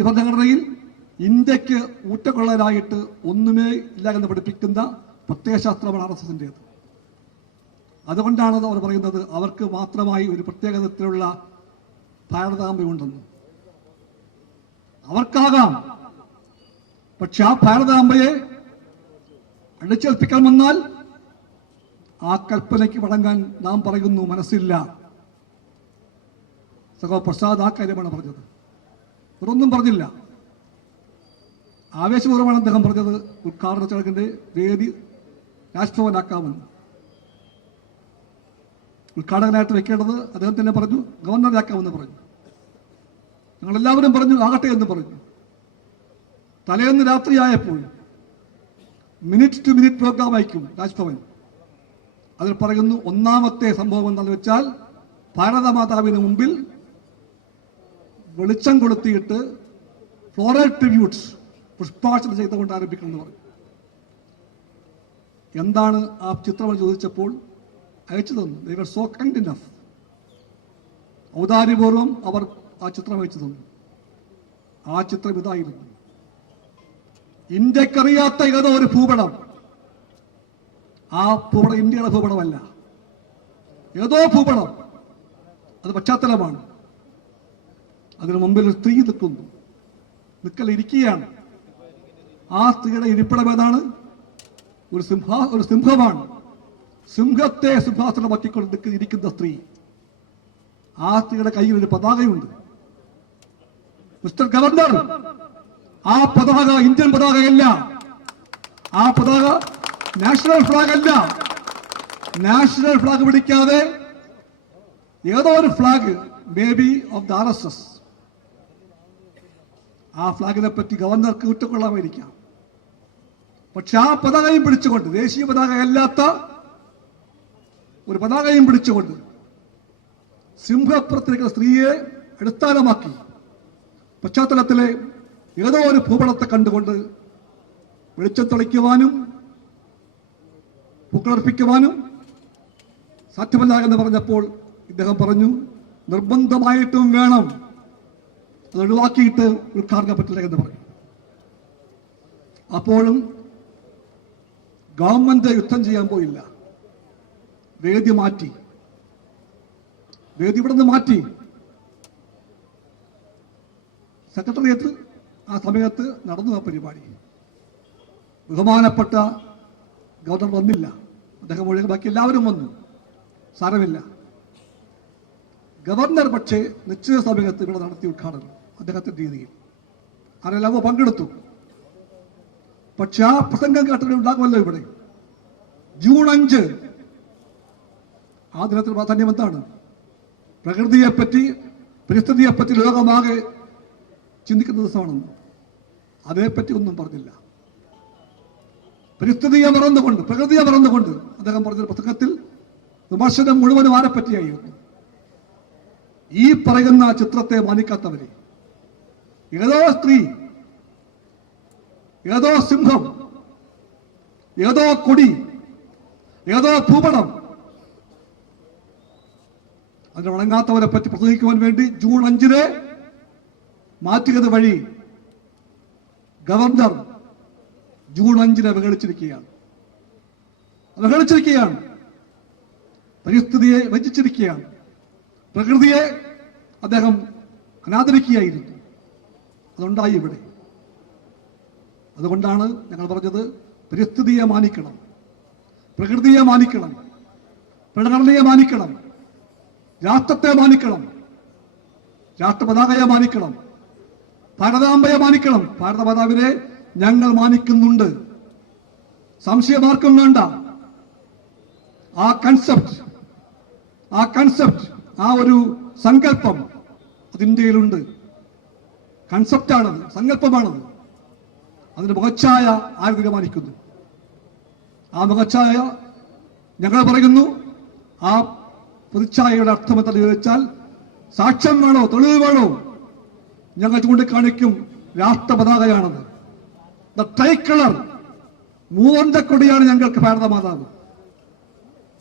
ഈ ഭരണഘടനയിൽ ഇന്ത്യക്ക് ഊറ്റക്കൊള്ളലായിട്ട് ഒന്നുമേ ഇല്ല എന്ന് പഠിപ്പിക്കുന്ന പ്രത്യയശാസ്ത്രമാണ് RSSന്റേത്. അതുകൊണ്ടാണ് അവർ പറയുന്നത് അവർക്ക് മാത്രമായി ഒരു പ്രത്യേക തരത്തിലുള്ള ഭാരതാംബയുണ്ടെന്ന്. അവർക്കാകാം, പക്ഷെ ആ ഭാരതാംബയെ അടിച്ചേൽപ്പിക്കാൻ വന്നാൽ ആ കൽപ്പനയ്ക്ക് വഴങ്ങാൻ നാം പറയുന്നു മനസ്സില്ല. സഖാവ് പ്രസാദ് ആ കാര്യമാണ് പറഞ്ഞത്, വേറൊന്നും പറഞ്ഞില്ല. ആവേശപൂർവ്വമാണ് അദ്ദേഹം പറഞ്ഞത് ഉദ്ഘാടന ചടങ്ങിന്റെ വേദി രാജ്ഭവനാക്കാമെന്ന്. ഉദ്ഘാടകനായിട്ട് വെക്കേണ്ടത് അദ്ദേഹം തന്നെ പറഞ്ഞു, ഗവർണറാക്കാമെന്ന് പറഞ്ഞു. ഞങ്ങളെല്ലാവരും പറഞ്ഞു ആകട്ടെ എന്ന് പറഞ്ഞു. തലേന്ന് രാത്രിയായപ്പോൾ മിനിറ്റ് ടു മിനിറ്റ് പ്രോഗ്രാം അയക്കും രാജ്ഭവൻ. അതിൽ പറയുന്നു ഒന്നാമത്തെ സംഭവം എന്താണെന്ന് വെച്ചാൽ ഭാരതമാതാവിന് മുമ്പിൽ വെളിച്ചം കൊളുത്തിയിട്ട് ഫ്ലോറൽ ട്രിബ്യൂട്ട്സ് പുഷ്പാർച്ചന ചെയ്തുകൊണ്ട് ആരംഭിക്കണമെന്ന് പറഞ്ഞു. എന്താണ് ആ ചിത്രം ചോദിച്ചപ്പോൾ അയച്ചു തന്നു. They were so kind enough. ഔദാര്യപൂർവ്വം അവർ ആ ചിത്രം അയച്ചു തന്നു. ആ ചിത്രം ഇതായിരുന്നു. ഇന്ത്യക്കറിയാത്ത ഏതോ ഒരു ഭൂപടം. ആ ഭൂപടം ഇന്ത്യയുടെ ഭൂപടമല്ല, ഏതോ ഭൂപടം. അത് പശ്ചാത്തലമാണ്. അതിനു മുമ്പിൽ ഒരു സ്ത്രീ നിൽക്കുന്നു, നിൽക്കലിരിക്കുകയാണ്. ആ സ്ത്രീയുടെ ഇരിപ്പിടം ഏതാണ്? ഒരു സിംഹമാണ്. സിംഹത്തെ സിംഹാസനമാക്കിക്കൊണ്ട് ഇരിക്കുന്ന സ്ത്രീ. ആ സ്ത്രീയുടെ കയ്യിൽ ഒരു പതാകയുണ്ട്. മിസ്റ്റർ ഗവർണർ, ആ പതാക ഇന്ത്യൻ പതാകയല്ല. ആ പതാക നാഷണൽ ഫ്ലാഗ് അല്ല. നാഷണൽ ഫ്ലാഗ് പിടിക്കാതെ ഏതോ ഒരു flag, may be of the RSS. ആ ഫ്ലാഗിനെ പറ്റി ഗവർണർക്ക് കുറ്റക്കൊള്ളാമായിരിക്കാം. പക്ഷെ ആ പതാകയും പിടിച്ചുകൊണ്ട്, ദേശീയ പതാകയല്ലാത്ത ഒരു പതാകയും പിടിച്ചുകൊണ്ട് സിംഹപ്പുറത്തിരിക്കുന്ന സ്ത്രീയെ അടിസ്ഥാനമാക്കി പശ്ചാത്തലത്തിലെ ഏതോ ഒരു ഭൂപടത്തെ കണ്ടുകൊണ്ട് വെളിച്ചം തെളിക്കുവാനും പൂക്കളർപ്പിക്കുവാനും സാധ്യമല്ല എന്ന് പറഞ്ഞപ്പോൾ ഇദ്ദേഹം പറഞ്ഞു നിർബന്ധമായിട്ടും വേണം, അത് ഒഴിവാക്കിയിട്ട് ഉദ്ഘാടനം പറ്റില്ല എന്ന് പറഞ്ഞു. അപ്പോഴും ഗവൺമെന്റ് യുദ്ധം ചെയ്യാൻ പോയില്ല. വേദി മാറ്റി. വേദി ഇവിടെ നിന്ന് മാറ്റി. സെക്രട്ടേറിയറ്റ് ആ സമയത്ത് നടന്നു ആ പരിപാടി. ബഹുമാനപ്പെട്ട ഗവർണർ വന്നില്ല. അദ്ദേഹം ഒഴികെ ബാക്കി എല്ലാവരും വന്നു, സാരമില്ല. ഗവർണർ പക്ഷേ നിശ്ചിത സമയത്ത് ഇവിടെ നടത്തി ഉദ്ഘാടനം അദ്ദേഹത്തിന്റെ രീതിയിൽ. ആരെല്ലാമോ പങ്കെടുത്തു. പക്ഷെ ആ പ്രസംഗം കേട്ടവരെ ഉണ്ടാകുമല്ലോ ഇവിടെ. ജൂൺ 5 ആ ദിനത്തിൽ പ്രാധാന്യം എന്താണ്? പ്രകൃതിയെപ്പറ്റി, പരിസ്ഥിതിയെപ്പറ്റി ലോകമാകെ ചിന്തിക്കുന്ന ദിവസമാണെന്ന്. അതേപ്പറ്റി ഒന്നും പറഞ്ഞില്ല. പരിസ്ഥിതിയെ മറന്നുകൊണ്ട്, പ്രകൃതിയെ മറന്നുകൊണ്ട് അദ്ദേഹം പറഞ്ഞ പ്രസംഗത്തിൽ വിമർശനം മുഴുവനും ആരെപ്പറ്റിയായിരുന്നു? ഈ പറയുന്ന ചിത്രത്തെ മാനിക്കാത്തവരെ, ഏതോ സ്ത്രീ, ഏതോ സിംഹം, ഏതോ കൊടി, ഏതോ ഭൂപടം, അതിന് വണങ്ങാത്തവരെ പറ്റി പ്രസംഗിക്കുവാൻ വേണ്ടി ജൂൺ 5 മാറ്റുന്നത് വഴി ഗവർണർ ജൂൺ 5 അവഗണിച്ചിരിക്കുകയാണ്. പരിസ്ഥിതിയെ വഞ്ചിച്ചിരിക്കുകയാണ്. പ്രകൃതിയെ അദ്ദേഹം അനാദരിക്കുകയായിരുന്നു. അതുണ്ടായി ഇവിടെ. അതുകൊണ്ടാണ് ഞങ്ങൾ പറഞ്ഞത് പരിസ്ഥിതിയെ മാനിക്കണം, പ്രകൃതിയെ മാനിക്കണം, ഭരണഘടനയെ മാനിക്കണം, രാഷ്ട്രത്തെ മാനിക്കണം, രാഷ്ട്രപതാകയെ മാനിക്കണം, ഭാരതാംബയെ മാനിക്കണം. ഭാരതമാതാവിനെ ഞങ്ങൾ മാനിക്കുന്നുണ്ട്, സംശയമാർക്കും വേണ്ട. ആ കൺസെപ്റ്റ്, ആ ഒരു സങ്കല്പം അത് ഇന്ത്യയിലുണ്ട്. കൺസെപ്റ്റാണത്, സങ്കല്പമാണത്. അതിന് മുഖച്ഛായ ആര് തീരുമാനിക്കുന്നു? ആ മുഖച്ഛായ ഞങ്ങൾ പറയുന്നു. ആ പ്രതിച്ഛായയുടെ അർത്ഥം എന്താണെന്ന് ചോദിച്ചാൽ സാക്ഷ്യം വേണോ, തെളിവ് വേണോ? ഞങ്ങൾ ചൂണ്ടിക്കാണിക്കും രാഷ്ട്രപതാകയാണത്. ദ ട്രൈ കളർ, മൂവന്തക്കൊടിയാണ് ഞങ്ങൾക്ക് ഭാരതമാതാവ്.